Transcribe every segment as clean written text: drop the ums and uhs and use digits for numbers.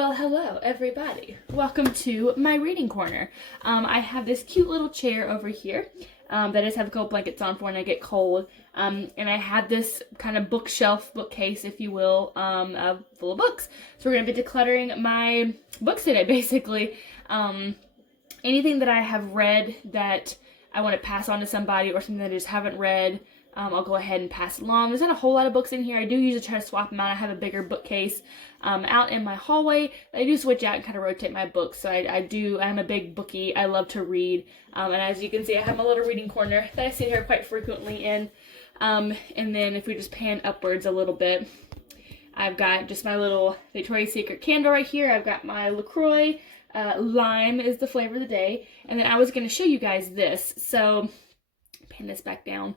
Well, hello everybody. Welcome to my reading corner. I have this cute little chair over here that I just have a couple blankets on for when I get cold. And I have this kind of bookcase, if you will, full of books. So we're going to be decluttering my books today, basically. Anything that I have read that I want to pass on to somebody or something that I just haven't read, I'll go ahead and pass it along. There's not a whole lot of books in here. I do usually try to swap them out. I have a bigger bookcase out in my hallway. I do switch out and kind of rotate my books. So I'm a big bookie. I love to read. And as you can see, I have my little reading corner that I sit here quite frequently in. And then if we just pan upwards a little bit, I've got just my little Victoria's Secret candle right here. I've got my LaCroix. Lime is the flavor of the day. And then I was going to show you guys this. So pin this back down.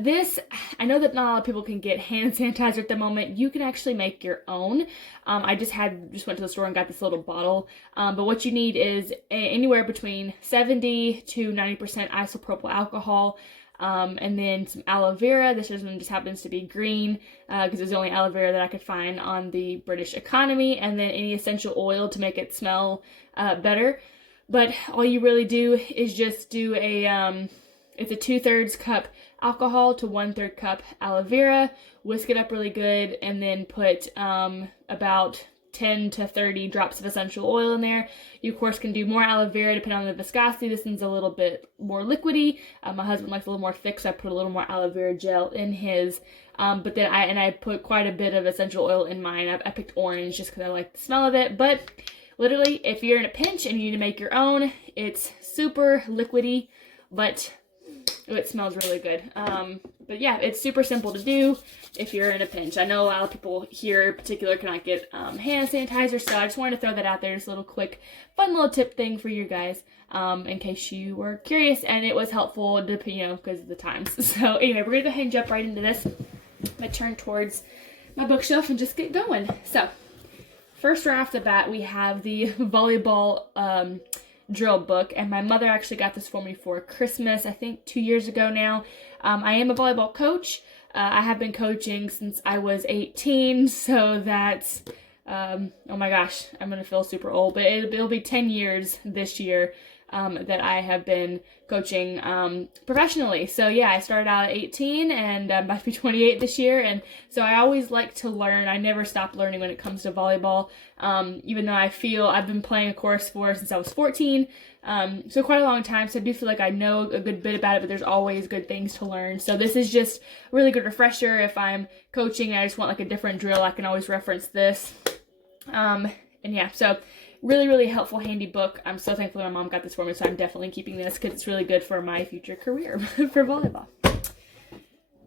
This, I know that not a lot of people can get hand sanitizer at the moment. You can actually make your own. I just went to the store and got this little bottle. But what you need is anywhere between 70 to 90% isopropyl alcohol. And then some aloe vera. This one just happens to be green because it's the only aloe vera that I could find on the British economy. And then any essential oil to make it smell better. But all you really do is just do it's a 2/3 cup alcohol to 1/3 cup aloe vera. Whisk it up really good and then put about 10 to 30 drops of essential oil in there. You, of course, can do more aloe vera depending on the viscosity. This one's a little bit more liquidy. My husband likes a little more thick, so I put a little more aloe vera gel in his. But then I put quite a bit of essential oil in mine. I picked orange just because I like the smell of it. But literally, if you're in a pinch and you need to make your own, it's super liquidy, but it smells really good. But yeah, it's super simple to do if you're in a pinch. I know a lot of people here in particular cannot get hand sanitizer, so I just wanted to throw that out there. Just a little quick, fun little tip thing for you guys in case you were curious, and it was helpful, because of the times. So anyway, we're going to go ahead and jump right into this. I'm going to turn towards my bookshelf and just get going. So first right off the bat, we have the volleyball drill book, and my mother actually got this for me for Christmas, I think 2 years ago now. I am a volleyball coach. I have been coaching since I was 18, so that's, oh my gosh, I'm going to feel super old, but it'll be 10 years this year that I have been coaching professionally. So yeah, I started out at 18 and I'm about to be 28 this year, and so I always like to learn. I never stop learning when it comes to volleyball, even though I feel I've been playing a court sport since I was 14, so quite a long time, so I do feel like I know a good bit about it, but there's always good things to learn. So this is just a really good refresher. If I'm coaching and I just want like a different drill, I can always reference this. And yeah, so really, really helpful, handy book. I'm so thankful my mom got this for me, so I'm definitely keeping this because it's really good for my future career for volleyball.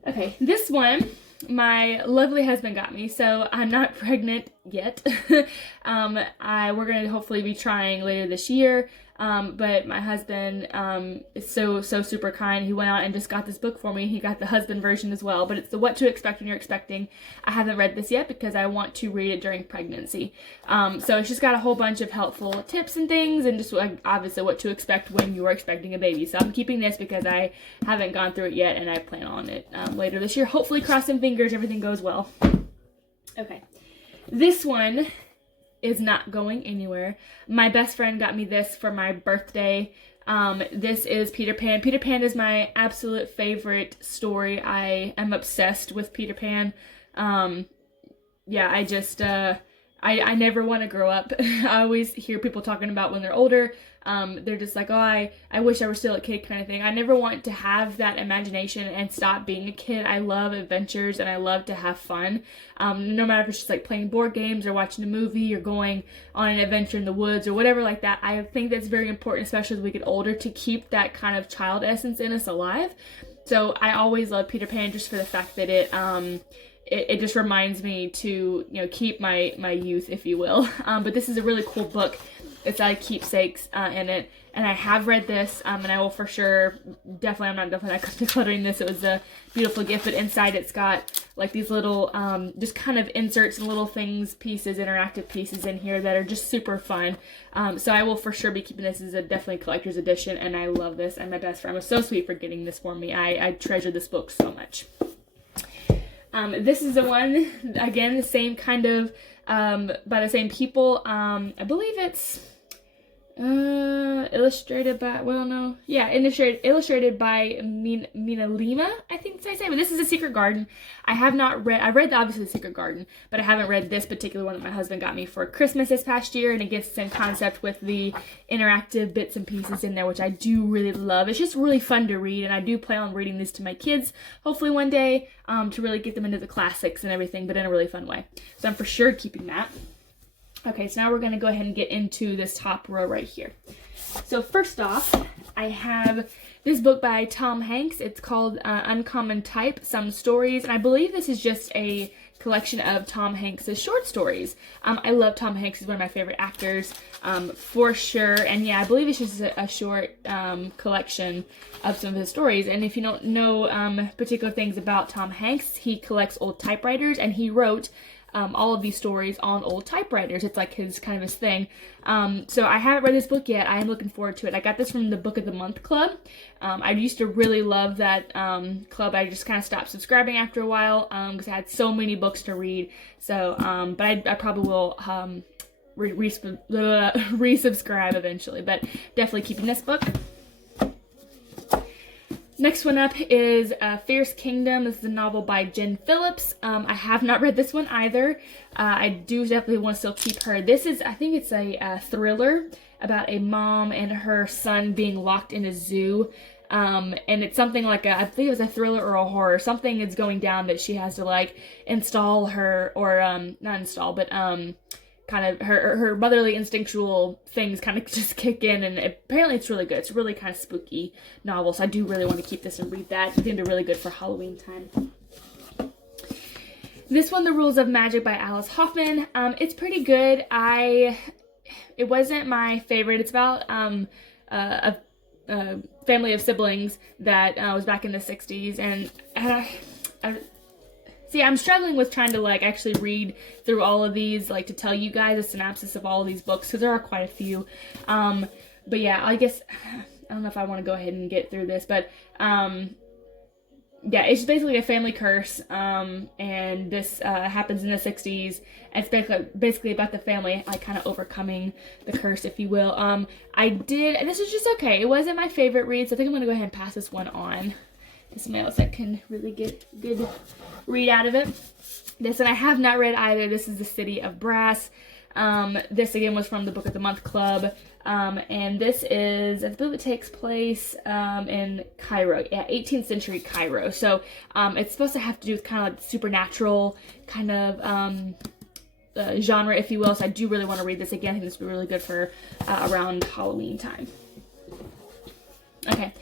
Okay, this one my lovely husband got me, so I'm not pregnant yet. We're going to hopefully be trying later this year. But my husband is so super kind. He went out and just got this book for me. He got the husband version as well, but it's the What to Expect When You're Expecting. I haven't read this yet because I want to read it during pregnancy. So it's just got a whole bunch of helpful tips and things, and just obviously what to expect when you're expecting a baby. So I'm keeping this because I haven't gone through it yet, and I plan on it later this year. Hopefully, crossing fingers, everything goes well. Okay, this one is not going anywhere. My best friend got me this for my birthday. This is Peter Pan. Peter Pan is my absolute favorite story. I am obsessed with Peter Pan. Yeah, I never want to grow up. I always hear people talking about when they're older, they're just like, oh, I wish I were still a kid kind of thing. I never want to have that imagination and stop being a kid. I love adventures and I love to have fun. No matter if it's just like playing board games or watching a movie or going on an adventure in the woods or whatever like that. I think that's very important, especially as we get older, to keep that kind of child essence in us alive. So I always love Peter Pan just for the fact that it just reminds me to, keep my youth, if you will. But this is a really cool book. It's got keepsakes in it, and I have read this, and I will for sure, I'm definitely not decluttering this. It was a beautiful gift, but inside it's got like these little, just kind of inserts and little things, pieces, interactive pieces in here that are just super fun. So I will for sure be keeping this as a definitely collector's edition, and I love this, and my best friend was so sweet for getting this for me. I treasure this book so much. This is the one, again, the same kind of, by the same people. I believe it's illustrated by, well, no, yeah, illustrated by Mina Lima, I think I say, but this is A Secret Garden. I have not read, I've read obviously The Secret Garden, but I haven't read this particular one that my husband got me for Christmas this past year, and it gets the same concept with the interactive bits and pieces in there, which I do really love. It's just really fun to read, and I do plan on reading this to my kids, hopefully one day, to really get them into the classics and everything, but in a really fun way. So I'm for sure keeping that. Okay, so now we're going to go ahead and get into this top row right here. So first off, I have this book by Tom Hanks. It's called Uncommon Type, Some Stories, and I believe this is just a collection of Tom Hanks' short stories. I love Tom Hanks. He's one of my favorite actors, for sure, and yeah, I believe it's just a short collection of some of his stories. And if you don't know particular things about Tom Hanks, he collects old typewriters, and he wrote all of these stories on old typewriters. It's like his kind of his thing. So I haven't read this book yet. I am looking forward to it. I got this from the Book of the Month Club. I used to really love that club. I just kind of stopped subscribing after a while because I had so many books to read. So, but I probably will resubscribe eventually. But definitely keeping this book. Next one up is Fierce Kingdom. This is a novel by Jen Phillips. I have not read this one either. I do definitely want to still keep her. This is, I think it's a thriller about a mom and her son being locked in a zoo. And it's something like I think it was a thriller or a horror. Something is going down that she has to like install her, or not install, but kind of her motherly instinctual things kind of just kick in, and apparently it's really good. It's a really kind of spooky novel, so I do really want to keep this and read that. It's going to be really good for Halloween time. This one, The Rules of Magic by Alice Hoffman. It's pretty good. It wasn't my favorite. It's about a family of siblings that was back in the 60s, and see, I'm struggling with trying to like actually read through all of these, like to tell you guys a synopsis of all of these books, because there are quite a few. But yeah, I guess, I don't know if I want to go ahead and get through this, but yeah, it's basically a family curse, and this happens in the 60s, and it's basically about the family like kind of overcoming the curse, if you will. And this is just okay. It wasn't my favorite read, so I think I'm going to go ahead and pass this one on to somebody else that can really get good read out of it. This one I have not read either. This is The City of Brass. This again was from the Book of the Month Club. And this is, I believe it takes place in Cairo, 18th century Cairo. So it's supposed to have to do with kind of like supernatural kind of genre, if you will. So I do really want to read this again. I think this would be really good for around Halloween time. Okay.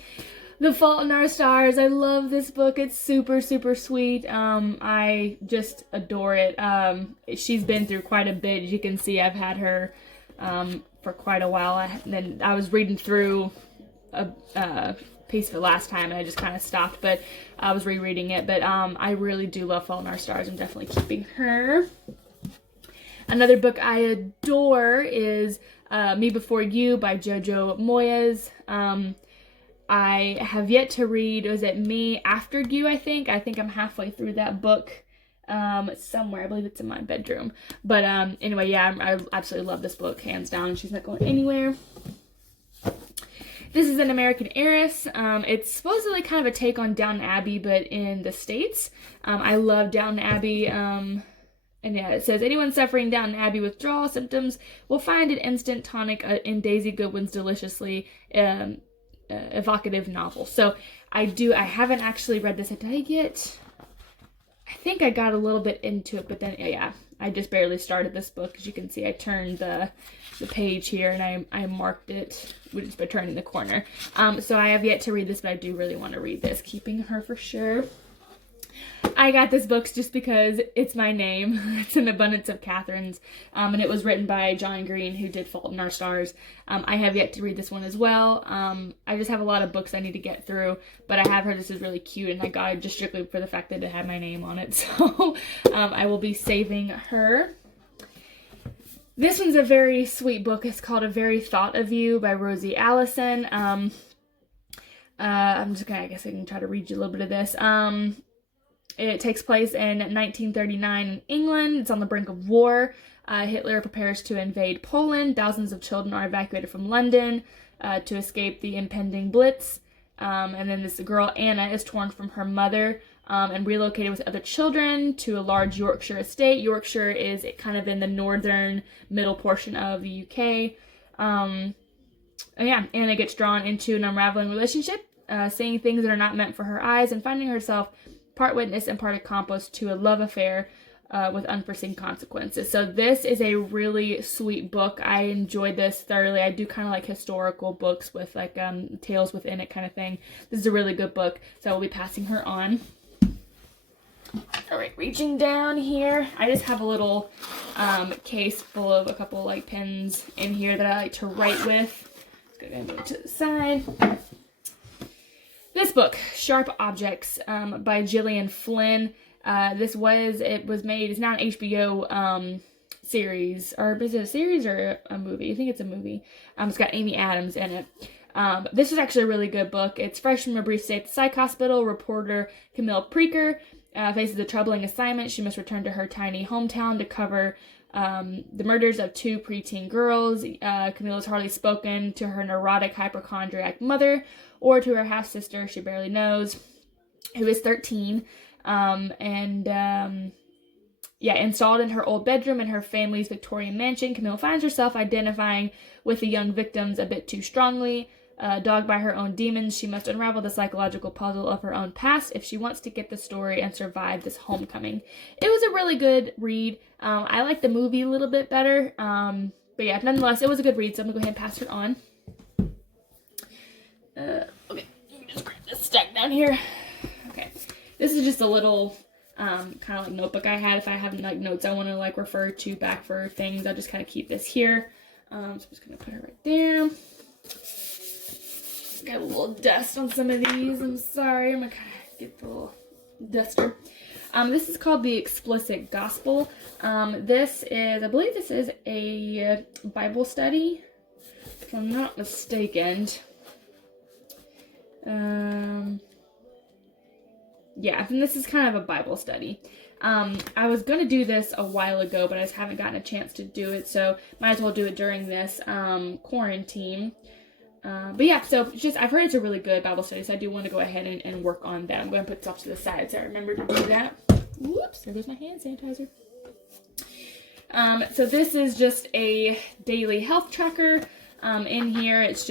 The Fault in Our Stars. I love this book. It's super, super sweet. I just adore it. She's been through quite a bit. As you can see, I've had her for quite a while. Then I was reading through a piece of it last time, and I just kind of stopped, but I was rereading it. But I really do love Fault in Our Stars. I'm definitely keeping her. Another book I adore is Me Before You by Jojo Moyes. I have yet to read, was it Me After You, I think? I think I'm halfway through that book somewhere. I believe it's in my bedroom. But anyway, yeah, I absolutely love this book, hands down. She's not going anywhere. This is An American Heiress. It's supposedly kind of a take on Downton Abbey, but in the States. I love Downton Abbey. And yeah, it says, anyone suffering Downton Abbey withdrawal symptoms will find an instant tonic in Daisy Goodwin's deliciously evocative novel. So I haven't actually read this. I think I got a little bit into it, but then yeah, I just barely started this book. As you can see, I turned the page here, and I marked it just by turning the corner. So I have yet to read this, but I do really want to read this. Keeping her for sure. I got this book just because it's my name. It's An Abundance of Catherines, and it was written by John Green, who did Fault in Our Stars. I have yet to read this one as well. I just have a lot of books I need to get through, but I have heard this is really cute, and I got it just strictly for the fact that it had my name on it. So I will be saving her. This one's a very sweet book. It's called A Very Thought of You by Rosie Allison. I'm just gonna, I guess I can try to read you a little bit of this. It takes place in 1939 in England. It's on the brink of war. Hitler prepares to invade Poland. Thousands of children are evacuated from London to escape the impending Blitz. And then this girl, Anna, is torn from her mother and relocated with other children to a large Yorkshire estate. Yorkshire is kind of in the northern middle portion of the UK. And yeah, Anna gets drawn into an unraveling relationship, seeing things that are not meant for her eyes and finding herself part witness and part accomplice to a love affair with unforeseen consequences. So this is a really sweet book. I enjoyed this thoroughly. I do kind of like historical books with like tales within it kind of thing. This is a really good book, so I'll be passing her on. All right, reaching down here, I just have a little case full of a couple like pens in here that I like to write with. Let's go ahead and move it to the side. This book, Sharp Objects, by Gillian Flynn. It was made, it's now an HBO series, or is it a series or a movie? I think it's a movie. It's got Amy Adams in it. This is actually a really good book. It's fresh from a brief stay at the psych hospital. Reporter Camille Preaker faces a troubling assignment. She must return to her tiny hometown to cover the murders of 2 preteen girls. Camille has hardly spoken to her neurotic hypochondriac mother or to her half-sister she barely knows, who is 13. Installed in her old bedroom in her family's Victorian mansion, Camille finds herself identifying with the young victims a bit too strongly. Dogged by her own demons, she must unravel the psychological puzzle of her own past if she wants to get the story and survive this homecoming. It was a really good read. I like the movie a little bit better. But yeah, nonetheless, it was a good read, so I'm going to go ahead and pass her on. Okay, let me just grab this stack down here. Okay, this is just a little kind of like notebook I had. If I have like notes I want to like refer to back for things, I'll just kind of keep this here. So I'm just going to put her right there. Got a little dust on some of these. I'm sorry. I'm going to kind of get the little duster. This is called The Explicit Gospel. I believe this is a Bible study, if I'm not mistaken. Yeah, I think this is kind of a Bible study. I was going to do this a while ago, but I just haven't gotten a chance to do it, so might as well do it during this quarantine. But yeah, so I've heard it's a really good Bible study, so I do want to go ahead and work on that. I'm going to put this off to the side, so I remember to do that. Whoops, there goes my hand sanitizer. So this is just a daily health tracker. In here, it's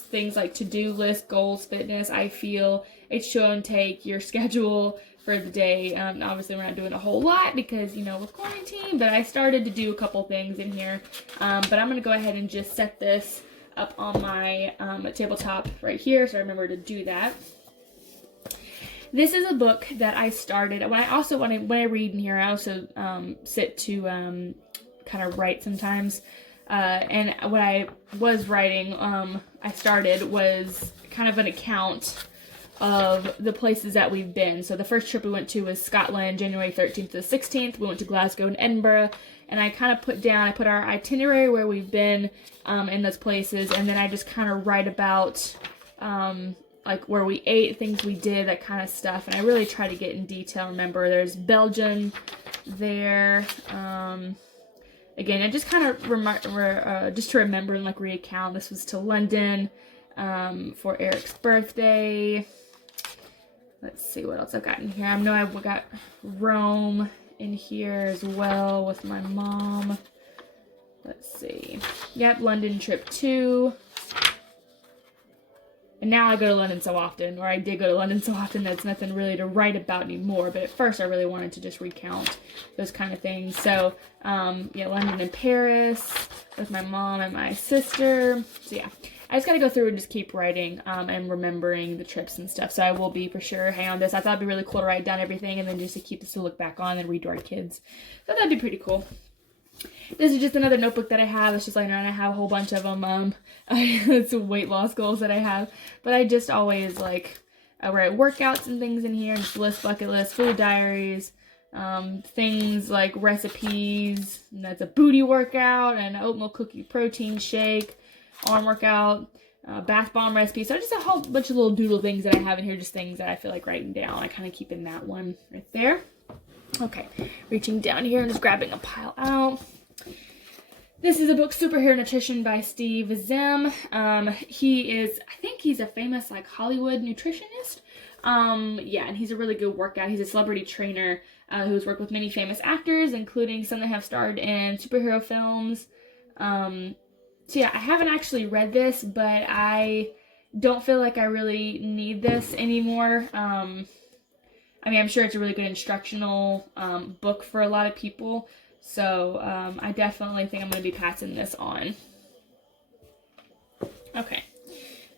things like to-do list, goals, fitness, I feel, H2O intake, your schedule for the day. Obviously, we're not doing a whole lot because, with quarantine, but I started to do a couple things in here. But I'm going to go ahead and just set this up on my tabletop right here, so I remember to do that. This is a book that I started when I read in here. I also sit to kind of write sometimes. And what I was writing, I started was kind of an account of the places that we've been. So the first trip we went to was Scotland, January 13th to the 16th. We went to Glasgow and Edinburgh. And I kind of put our itinerary where we've been in those places. And then I just kind of write about like where we ate, things we did, that kind of stuff. And I really try to get in detail. Remember, there's Belgium there. Again, I just kind of just to remember and like recount. This was to London for Eric's birthday. Let's see what else I've got in here. I know I've got Rome in here as well with my mom. Let's see. Yep, London trip 2. And now I go to London so often, or I did go to London so often, that's nothing really to write about anymore. But at first I really wanted to just recount those kind of things. So, yeah, London and Paris with my mom and my sister. So yeah, I just got to go through and just keep writing and remembering the trips and stuff. So I will be for sure hang on this. I thought it'd be really cool to write down everything and then just to keep this to look back on and read to our kids. So that'd be pretty cool. This is just another notebook that I have. It's just laying around. I have a whole bunch of them. It's weight loss goals that I have. But I just always I write workouts and things in here. And just list, bucket list, food diaries, things like recipes. And that's a booty workout and an oatmeal cookie protein shake, arm workout. bath bomb recipe. So just a whole bunch of little doodle things that I have in here, just things that I feel like writing down. I kind of keep in that one right there. Okay, reaching down here and just grabbing a pile out. This is a book, Superhero Nutrition by Steve Zim. I think he's a famous like Hollywood nutritionist. Yeah, and he's a really good workout. He's a celebrity trainer who's worked with many famous actors, including some that have starred in superhero films. So yeah, I haven't actually read this, but I don't feel like I really need this anymore. I mean, I'm sure it's a really good instructional book for a lot of people. So I definitely think I'm going to be passing this on. Okay.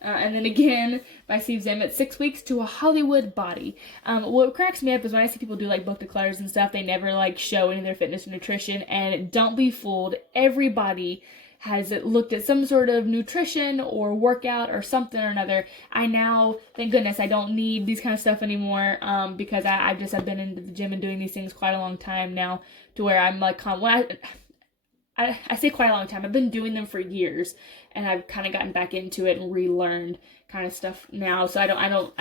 And then again, by Steve Zim, it's 6 weeks to a Hollywood body. What cracks me up is when I see people do like book declutters and stuff, they never like show any of their fitness and nutrition. And don't be fooled, everybody has looked at some sort of nutrition or workout or something or another. I now, thank goodness, I don't need these kind of stuff anymore because I've been into the gym and doing these things quite a long time now, to where I'm like, I say quite a long time. I've been doing them for years, and I've kind of gotten back into it and relearned kind of stuff now. So I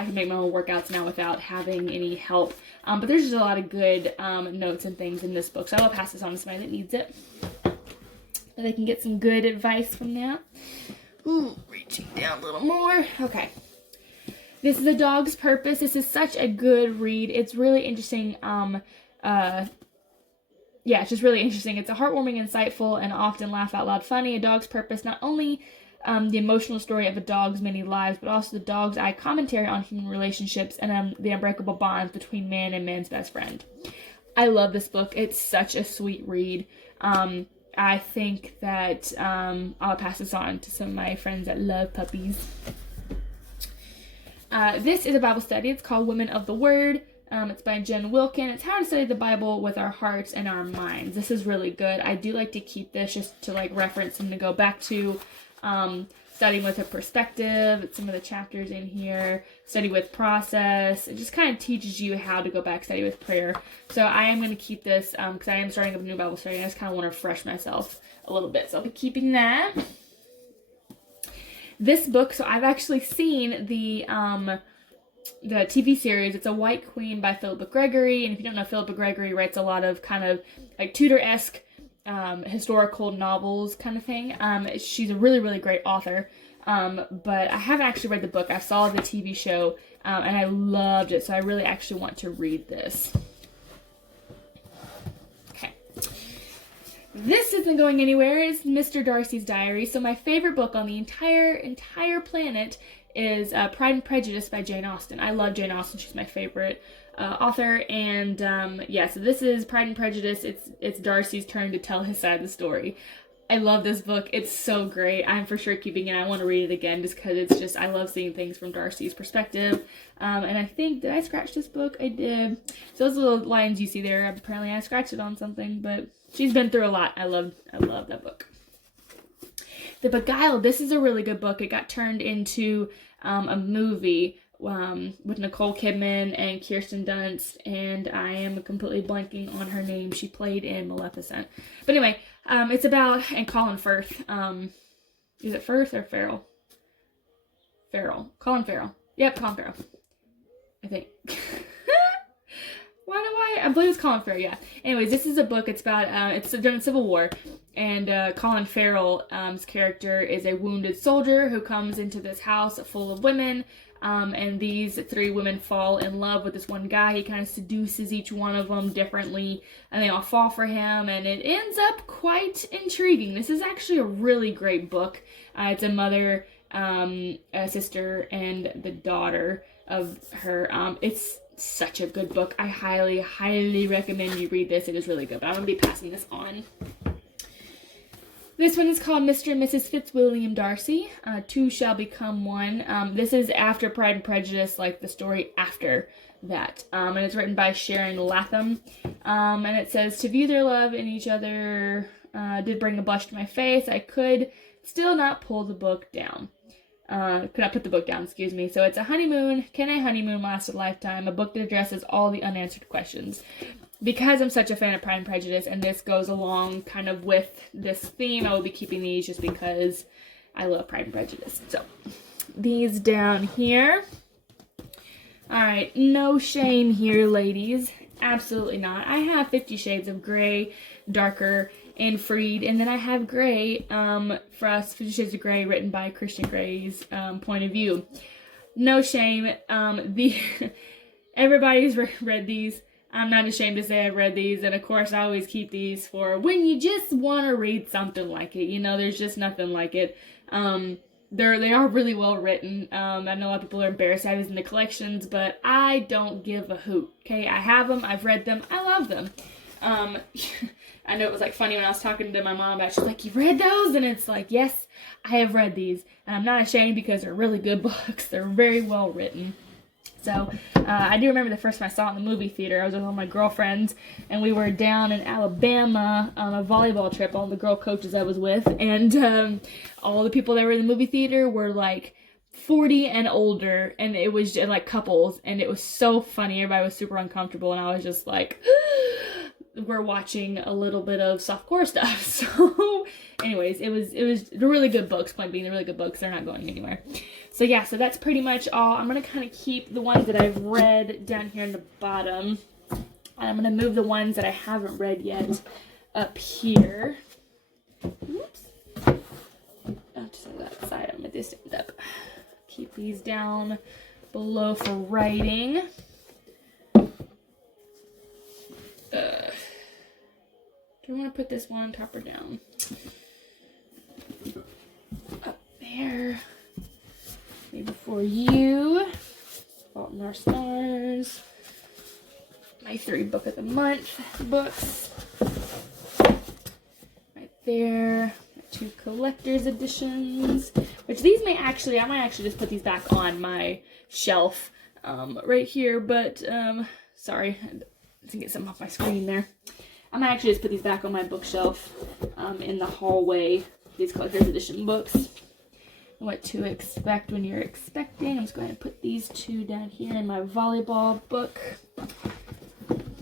can make my own workouts now without having any help. But there's just a lot of good notes and things in this book. So I will pass this on to somebody that needs it, so they can get some good advice from that. Ooh, reaching down a little more. Okay. This is A Dog's Purpose. This is such a good read. It's really interesting. Yeah, it's just really interesting. It's a heartwarming, insightful, and often laugh out loud funny. A Dog's Purpose, not only the emotional story of a dog's many lives, but also the dog's eye commentary on human relationships and the unbreakable bonds between man and man's best friend. I love this book. It's such a sweet read. I think that I'll pass this on to some of my friends that love puppies. This is a Bible study. It's called Women of the Word. It's by Jen Wilkin. It's how to study the Bible with our hearts and our minds. This is really good. I do like to keep this just to like reference and to go back to studying with a perspective. Some of the chapters in here. Study with process. It just kind of teaches you how to go back, study with prayer. So I am going to keep this because I am starting a new Bible study and I just kind of want to refresh myself a little bit. So I'll be keeping that. This book, so I've actually seen the TV series. It's A White Queen by Philippa Gregory. And if you don't know, Philippa Gregory writes a lot of kind of like Tudor-esque historical novels kind of thing. She's a really, really great author. But I haven't actually read the book. I saw the TV show and I loved it. So I really actually want to read this. Okay. This isn't going anywhere. It's Mr. Darcy's Diary. So my favorite book on the entire planet is Pride and Prejudice by Jane Austen. I love Jane Austen. She's my favorite author. And yeah, so this is Pride and Prejudice. It's Darcy's turn to tell his side of the story. I love this book. It's so great. I'm for sure keeping it. I want to read it again just because it's just, I love seeing things from Darcy's perspective. And I think, did I scratch this book? I did. So those little lines you see there, apparently I scratched it on something, but she's been through a lot. I love that book. The Beguiled. This is a really good book. It got turned into a movie with Nicole Kidman and Kirsten Dunst, and I am completely blanking on her name. She played in Maleficent. But anyway, it's about, and Colin Firth. Is it Firth or Farrell? Farrell. Colin Farrell. Yep, Colin Farrell. I think. I believe it's Colin Farrell, yeah. Anyways, this is a book. It's about, it's during the Civil War, and Colin Farrell's character is a wounded soldier who comes into this house full of women, and these 3 women fall in love with this one guy. He kind of seduces each one of them differently, and they all fall for him, and it ends up quite intriguing. This is actually a really great book. It's a mother, a sister, and the daughter of her. It's such a good book. I highly recommend you read this. It is really good, but I'm going to be passing this on. This one is called Mr. and Mrs. Fitzwilliam Darcy. Two shall become one. This is after Pride and Prejudice, like the story after that. And it's written by Sharon Latham. And it says, to view their love in each other did bring a blush to my face. I could still not pull the book down. Could not put the book down, excuse me. So it's a honeymoon. Can a honeymoon last a lifetime? A book that addresses all the unanswered questions. Because I'm such a fan of Pride and Prejudice, and this goes along kind of with this theme, I will be keeping these just because I love Pride and Prejudice. So these down here. All right, no shame here, ladies. Absolutely not. I have 50 Shades of Grey, darker, and Freed, and then I have Grey, for us, 50 Shades of Grey, written by Christian Grey's point of view. No shame. Everybody's read these. I'm not ashamed to say I've read these, and of course I always keep these for when you just want to read something like it. You know, there's just nothing like it. They are really well written. I know a lot of people are embarrassed to have these in the collections, but I don't give a hoot. Okay, I have them. I've read them. I love them. I know it was like funny when I was talking to my mom about it. She's like, "You read those?" And it's like, yes, I have read these, and I'm not ashamed because they're really good books. They're very well written. So I do remember the first time I saw it in the movie theater. I was with all my girlfriends, and we were down in Alabama on a volleyball trip, all the girl coaches I was with, and all the people that were in the movie theater were like 40 and older, and it was just, like couples, and it was so funny. Everybody was super uncomfortable, and I was just like, we're watching a little bit of softcore stuff. So anyways, it was really good books. Point being, they're really good books. They're not going anywhere. So yeah, so that's pretty much all. I'm going to kind of keep the ones that I've read down here in the bottom. And I'm going to move the ones that I haven't read yet up here. Oops. Oh, just on that side, I'm going to stand up. Keep these down below for writing. Do I want to put this one top or down? Up there. Maybe for you. Fault in Our Stars. My 3 book of the month books. Right there. My 2 collector's editions. Which these may actually, I might actually just put these back on my shelf right here. But, sorry. I didn't get something off my screen there. I might actually just put these back on my bookshelf in the hallway. These collector's edition books. What to expect when you're expecting. I'm just going to put these 2 down here in my volleyball book.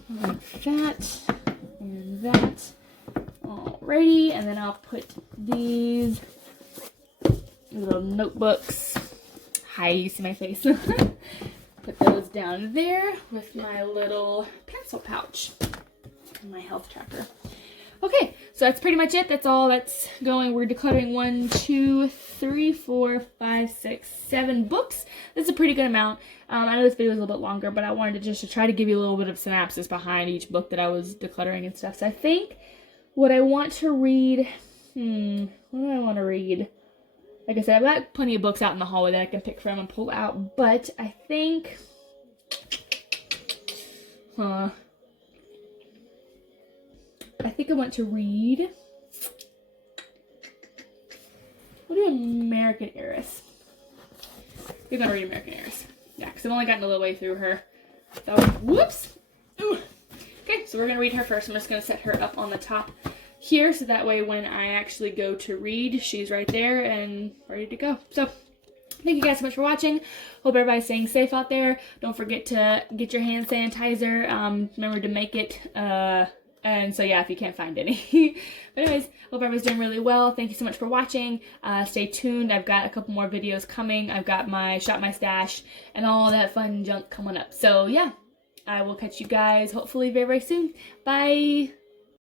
Like that. And that. Alrighty. And then I'll put these little notebooks. Hi, you see my face. Put those down there with my little pencil pouch. And my health tracker. Okay, so that's pretty much it. That's all that's going. We're decluttering 1, 2, 3, 4, 5, 6, 7 books. That's a pretty good amount. I know this video is a little bit longer, but I wanted to try to give you a little bit of synopsis behind each book that I was decluttering and stuff. So I think what I want to read, what do I want to read? Like I said, I've got plenty of books out in the hallway that I can pick from and pull out, but I think, I want to read, what do American Heiress? We're going to read American Heiress. Yeah, because I've only gotten a little way through her. So, whoops! Ooh. Okay, so we're going to read her first. I'm just going to set her up on the top here, so that way when I actually go to read, she's right there and ready to go. So, thank you guys so much for watching. Hope everybody's staying safe out there. Don't forget to get your hand sanitizer. Remember to make it, and so yeah, if you can't find any. But anyways, hope everybody's doing really well. Thank you so much for watching. Stay tuned. I've got a couple more videos coming. I've got my Shop My Stash and all that fun junk coming up. So yeah, I will catch you guys hopefully very, very soon. Bye!